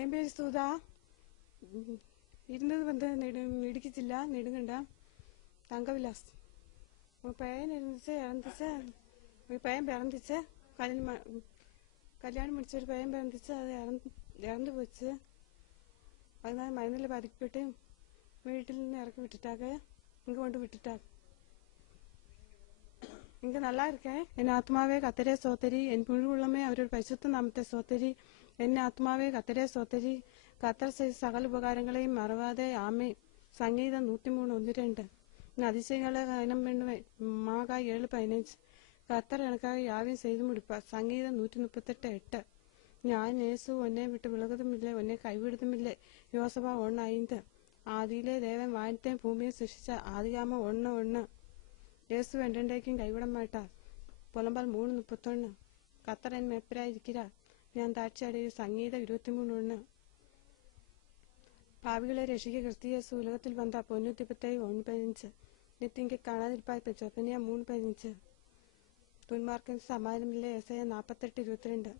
என் பேர் சுதா. இருந்தது வந்து இடுக்கிச்சில்ல நெடுங்கண்டா தங்கவிலாஸ். உங்கள் பையன் இருந்துச்சு, இறந்துச்சு. உங்கள் பையன் பிறந்துச்சு, கல்யாணம் முடிச்ச ஒரு பையன் பிறந்துச்சு, அது இறந்து போச்சு. அதனால மனதில் பாதிக்கப்பட்டு வீட்டில் இறக்கி விட்டுட்டாங்க. இங்கே கொண்டு விட்டுட்டாங்க. இங்கே நல்லா இருக்கேன். என் ஆத்மாவே கத்தரே சோத்தரி, என் முழு உள்ளமே அவரோட பரிசுத்த நாமத்தை சோத்தரி. என் ஆத்மாவே கத்தரே சோத்தரி, கத்தர் செய்த சகல உபகாரங்களையும் மறவாதே. ஆமே. சங்கீதம் 103:1-2. நான் அதிசயங்களை கனம் பண்ணுவேன். மாகா 7:15. கத்தர் எனக்காக யாவையும் செய்து முடிப்பார். சங்கீதம் 138:8. ഞാൻ യേശു ഒന്നെ വിട്ട് വിളകുതുമില്ല, ഒന്നെ കൈവിടുതുമില്ലേ. യോസഫ 1:5. ആദിയിലെ ദേവൻ വാനത്തെയും ഭൂമിയെ സൃഷ്ടിച്ച. ആദിയാമ 1:1. യേசு என்றென்றைக்கும் கைவிட மாட்டார். புலம்பால் 3:31. கத்தர் என் மெப்பராயிருக்கிறார், ഞാൻ தாட்சி அடையும். சங்கீதம் 23:1. பாவிகளை ரசிக்க கிறிஸ்து இயேசு உலகத்தில் வந்தார். 1:15. நீ திங்கை காணாதிருப்பாய். சொப்பனியா 3:15. துன்மார்க்கனுக்கு சமாதானமில்லை. ஏசாயா 48:22.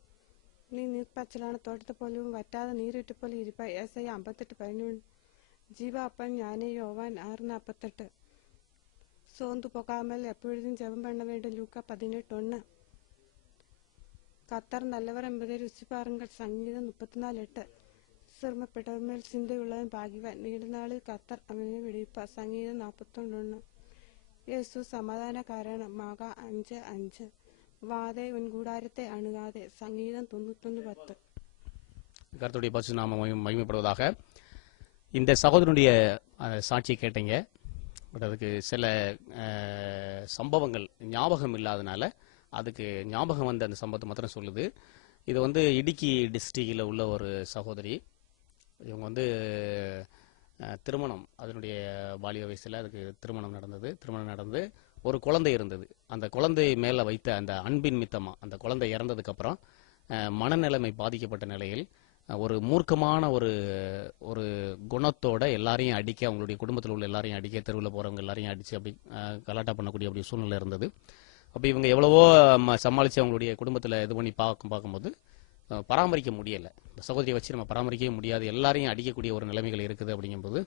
நீ நீர்ப்பாய்ச்சலான தோட்டத்தை போலவும் வറ്റാத நீரிட்டு போல இருப்பாய். ஏசாயா 58:11. ஜீவ அப்பன் ஞானே. யோவான் 6:48. சோர்ந்து போகாமல் எப்பொழுதும் ஜெபம் பண்ண வேண்டும். லூக்கா 18:1. கத்தர் நல்லவர் என்பதை ருசி பாருங்கள். சங்கீதம் 34:8. சிரமப்பட்டவர் மேல் சிந்தையுள்ளவன் பாகிவான், நீண்ட நாளில் கத்தர் அவனை விடுவிப்பார். சங்கீதம் 41:1. இயேசு சமாதானக்காரன். மாகா 5:5. வாதே உன் கூடாரத்தை அணுகாதே. சங்கீதம் 91:10. கர்த்தருடைய பரிசுத்த நாமம் மகிமைப்படுவதாக. இந்த சகோதரனுடைய சாட்சியை கேட்டீங்க. பட் அதுக்கு சில சம்பவங்கள் ஞாபகம் இல்லாதனால அதுக்கு ஞாபகம் வந்த அந்த சம்பவத்தை மாத்திரம் சொல்லுது. இது வந்து இடுக்கி டிஸ்ட்ரிக்டில் உள்ள ஒரு சகோதரி. இவங்க வந்து திருமணம், அதனுடைய பாலிய வயசில் அதுக்கு திருமணம் நடந்து ஒரு குழந்தை இருந்தது. அந்த குழந்தை மேலே வைத்த அந்த அன்பின் மித்தமாக அந்த குழந்தை இறந்ததுக்கப்புறம் மனநிலைமை பாதிக்கப்பட்ட நிலையில் ஒரு மூர்க்கமான ஒரு குணத்தோட எல்லாரையும் அடிக்க, அவங்களுடைய குடும்பத்தில் உள்ள எல்லாரையும் அடிக்க, தெருவில் போகிறவங்க எல்லாரையும் அடித்து அப்படி கலாட்டா பண்ணக்கூடிய அப்படி சூழ்நிலை இருந்தது. அப்போ இவங்க எவ்வளவோ சமாளித்து அவங்களுடைய குடும்பத்தில் இது பண்ணி பார்க்கும்போது பராமரிக்க முடியலை. இந்த சகோதரியை வச்சு நம்ம பராமரிக்கவே முடியாது, எல்லாரையும் அடிக்கக்கூடிய ஒரு நிலைமைகள் இருக்குது. அப்படிங்கும்போது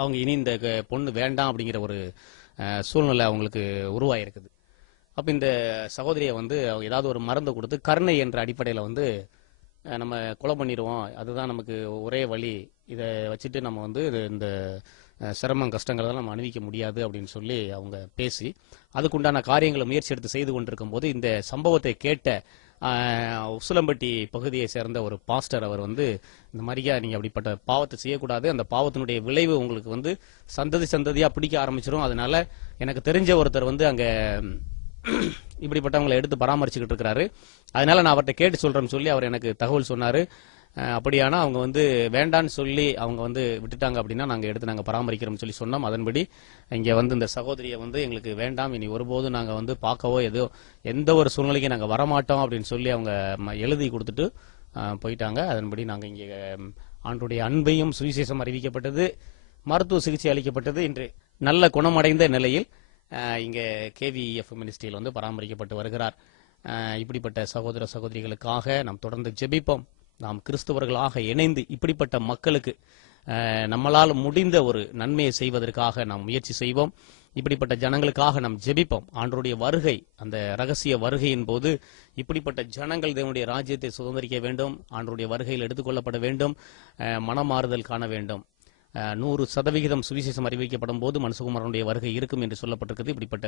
அவங்க இனி இந்த பொண்ணு வேண்டாம் அப்படிங்கிற ஒரு சூழ்நிலை அவங்களுக்கு உருவாயிருக்குது. அப்போ இந்த சகோதரியை வந்து ஏதாவது ஒரு மருந்தை கொடுத்து கருணை என்ற அடிப்படையில் வந்து நம்ம கொலை பண்ணிடுவோம், அதுதான் நமக்கு ஒரே வழி, இதை வச்சுட்டு நம்ம வந்து இந்த சிரமம் கஷ்டங்களெல்லாம் நம்ம அனுபவிக்க முடியாது அப்படின்னு சொல்லி அவங்க பேசி அதுக்குண்டான காரியங்களை முயற்சி எடுத்து செய்து கொண்டிருக்கும் போது இந்த சம்பவத்தை கேட்ட உசிலம்பட்டி பகுதியை சேர்ந்த ஒரு பாஸ்டர் அவர் வந்து இந்த மாதிரியா நீங்கள் அப்படிப்பட்ட பாவத்தை செய்யக்கூடாது, அந்த பாவத்தினுடைய விளைவு உங்களுக்கு வந்து சந்ததியாக பிடிக்க ஆரம்பிச்சிடும், அதனால எனக்கு தெரிஞ்ச ஒருத்தர் வந்து அங்கே இப்படிப்பட்டவங்களை எடுத்து பராமரிச்சுக்கிட்டு இருக்கிறாரு, அதனால நான் அவர்கிட்ட கேட்டு சொல்றேன்னு சொல்லி அவர் எனக்கு தகவல் சொன்னாரு. அப்படியானா அவங்க வந்து வேண்டான்னு சொல்லி அவங்க வந்து விட்டுட்டாங்க அப்படின்னா நாங்கள் பராமரிக்கிறோம்னு சொல்லி சொன்னோம். அதன்படி இங்கே வந்து இந்த சகோதரியை வந்து எங்களுக்கு வேண்டாம், இனி ஒருபோதும் நாங்கள் வந்து பார்க்கவோ எந்த ஒரு சூழ்நிலைக்கும் நாங்கள் வரமாட்டோம் அப்படின்னு சொல்லி அவங்க எழுதி கொடுத்துட்டு போயிட்டாங்க. அதன்படி நாங்கள் இங்கே ஆண்டுடைய அன்பையும் சுவிசேஷம் அறிவிக்கப்பட்டது, மருத்துவ சிகிச்சை அளிக்கப்பட்டது. இன்று நல்ல குணமடைந்த நிலையில் இங்கே கேவிஎஃப் மினிஸ்ட்ரியில் வந்து பராமரிக்கப்பட்டு வருகிறார். இப்படிப்பட்ட சகோதர சகோதரிகளுக்காக நாம் தொடர்ந்து ஜெபிப்போம். நாம் கிறிஸ்தவர்களாக இணைந்து இப்படிப்பட்ட மக்களுக்கு நம்மளால் முடிந்த ஒரு நன்மையை செய்வதற்காக நாம் முயற்சி செய்வோம். இப்படிப்பட்ட ஜனங்களுக்காக நாம் ஜெபிப்போம். ஆண்டவருடைய வருகை, அந்த ரகசிய வருகையின் போது இப்படிப்பட்ட ஜனங்கள் தேவனுடைய ராஜ்யத்தை சுதந்திரிக்க வேண்டும், ஆண்டவருடைய வருகையில் எடுத்துக்கொள்ளப்பட வேண்டும், மனமாறுதல் காண வேண்டும். 100% சுவிசேஷம் அறிவிக்கப்படும் போது மனுஷகுமாரனுடைய வருகை இருக்கும் என்று சொல்லப்பட்டிருக்கிறது. இப்படிப்பட்ட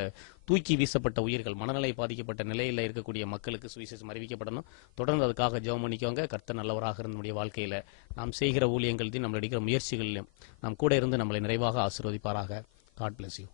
தூக்கி வீசப்பட்ட உயிர்கள், மனநிலை பாதிக்கப்பட்ட நிலையில் இருக்கக்கூடிய மக்களுக்கு சுவிசேஷம் அறிவிக்கப்படணும். தொடர்ந்து அதுக்காக ஜெபம் பண்ணிக்கோங்க. கர்த்தர் நல்லவராக இருந்த நம்முடைய வாழ்க்கையில நாம் செய்கிற ஊழியங்களையும் நம்ம எடுக்கிற முயற்சிகளிலும் நாம் கூட இருந்து நம்மளை நிறைவாக ஆசீர்வதிப்பாராக. God bless you.